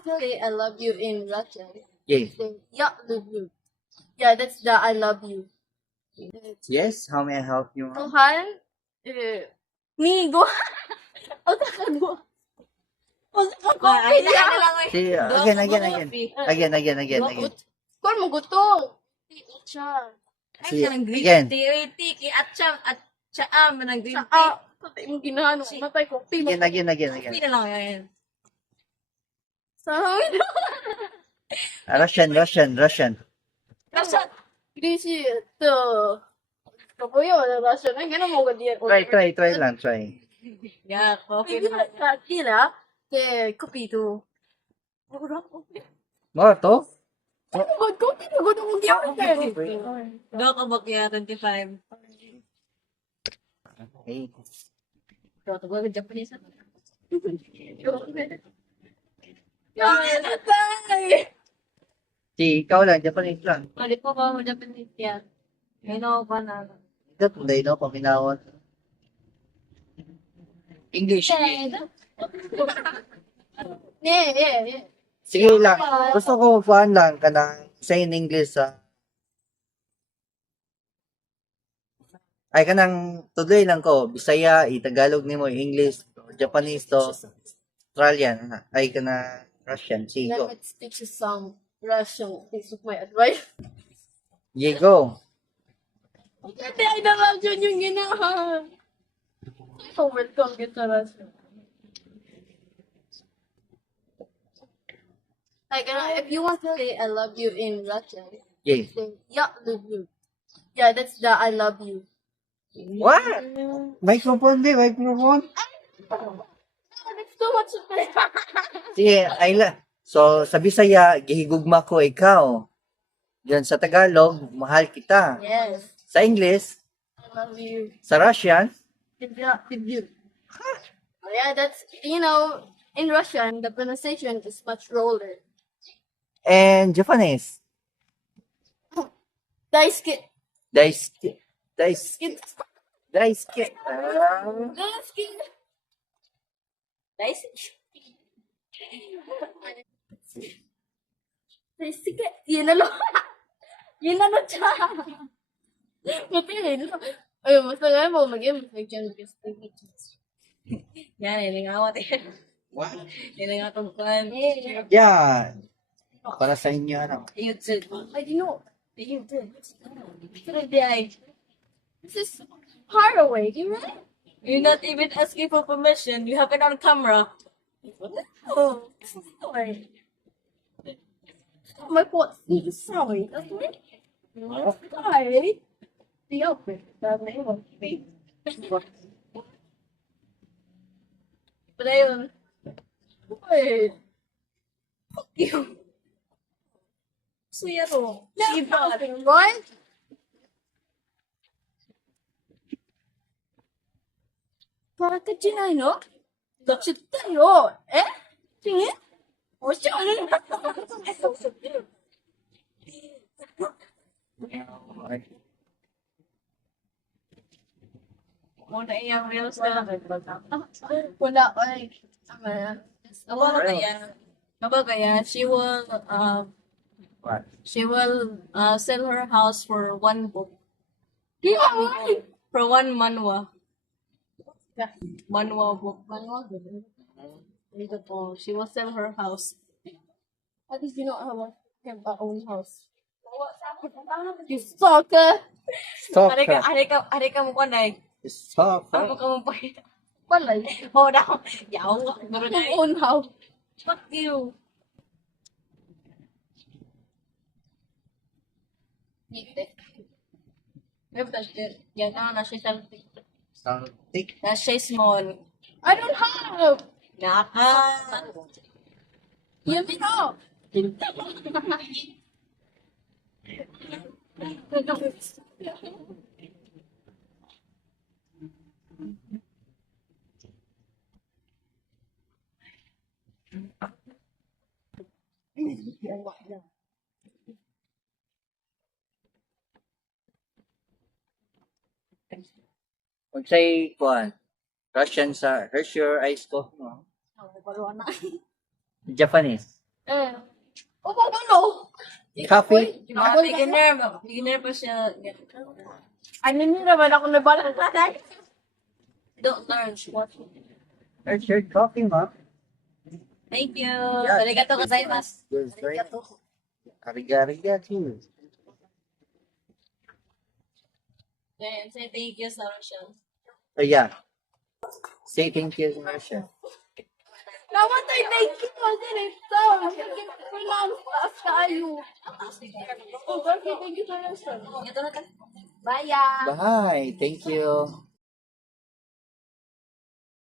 Say I love you in Russian. Yes. Say yeah, love you. Yeah, that's the I love you. Yes, how may I help you? ma'am? Kohan, Migo. O sa kagwa. O sa kagwa. See, again. Kung mo gusto. Siya. See, Ay, green again. tea, tea, at chaam, ng green Sa tea. pati mo ginano. Matay ko. Pino. Again. Tea na lang yan. Sa amin. Russian. This is the kapuyo na Russian. Ay, gano'n mo ganyan. Try lang. Yeah, coffee Hindi na. na kila. Te, kupito. More to? Good, kupito. Good, kung Do ka ba kaya 25? Okay. Do ka ba Japanese? See, ikaw lang, Japanese lang. Pwede ko ba Japanese yan? I know ba na? Hindi no, paminawon. English. Yeah. Sige lang. Gusto ko kuhaan lang ka ng say in English ay kanang tuloy lang ko Bisaya, i-Tagalog nimo English, Japanese to Australian, ay kana Russian. Sige go. Let me teach you some Russian. This is my advice. Yeah, go. Kasi ay na Russian yung ginahan. So, welcome kita Russian. Like, if you want to say I love you in Russian, Yeah. say yeah, love you. Yeah, that's the I love you. What? Microphone. That's too much of it. Sige, So, sa Bisaya, gihigugma ko ikaw. Diyan sa Tagalog, mahal kita. Yes, Sa English, I love you. sa Russian, Yeah, love you. Yeah, that's, in Russian, the pronunciation is much roller. and Japanese, Daisuke. daisuke. Daisuke. Daisuke. Daisuke. Yun na lang. Yun na lang siya. Mati, ay, basta nga mo, mag-game. Yan, ilingawat eh. What? Ilingawat ko. Yeah. Para sa inyo, ano? YouTube. I didn't know. This is far away, you right? You're not even asking for permission. You have it on camera. Oh, sorry. My fault. Sorry. That's me. Sorry. The outfit. The name of me. But ayun. Wait. Fuck you. Suya to. Shiba. Right? Bakit ginay, no? Nakita yo. Eh? Tingin? O siya, ano na? Muna iyang reels na. Wala, ay. Mabagaya, she will What? sell her house for one book. Ay! For one manhwa. Manhwa book. Dito po. She will sell her house. At least you don't have our own house. You sucker! Hari ka mo kanay. Ako ka mo pa. Walay. Oh, daw. Yaw. Garo na. Your own house. Fuck you. Yan na siya something. Something. Na siya small. I don't have! Naka. Give me up! Kung sa'y, kuhan, Russian sa, here's your ice coffee mo. Baruan na. Japanese. Coffee? Beginner pa siya. Ano nyo naman ako nabalang tatay? Don't learn. Here's your coffee, ma'am. Thank you. Yeah. Arigato gozaimasu. Good, right? Arigato. Then, say thank you sa Russian. Oh, yeah. Say thank you in Russian. Namatay, thank you po, Directo. Kailangan taas tayo. Oh, thank you, sir. Ito na tayo. Bye, ah. Bye. Thank you.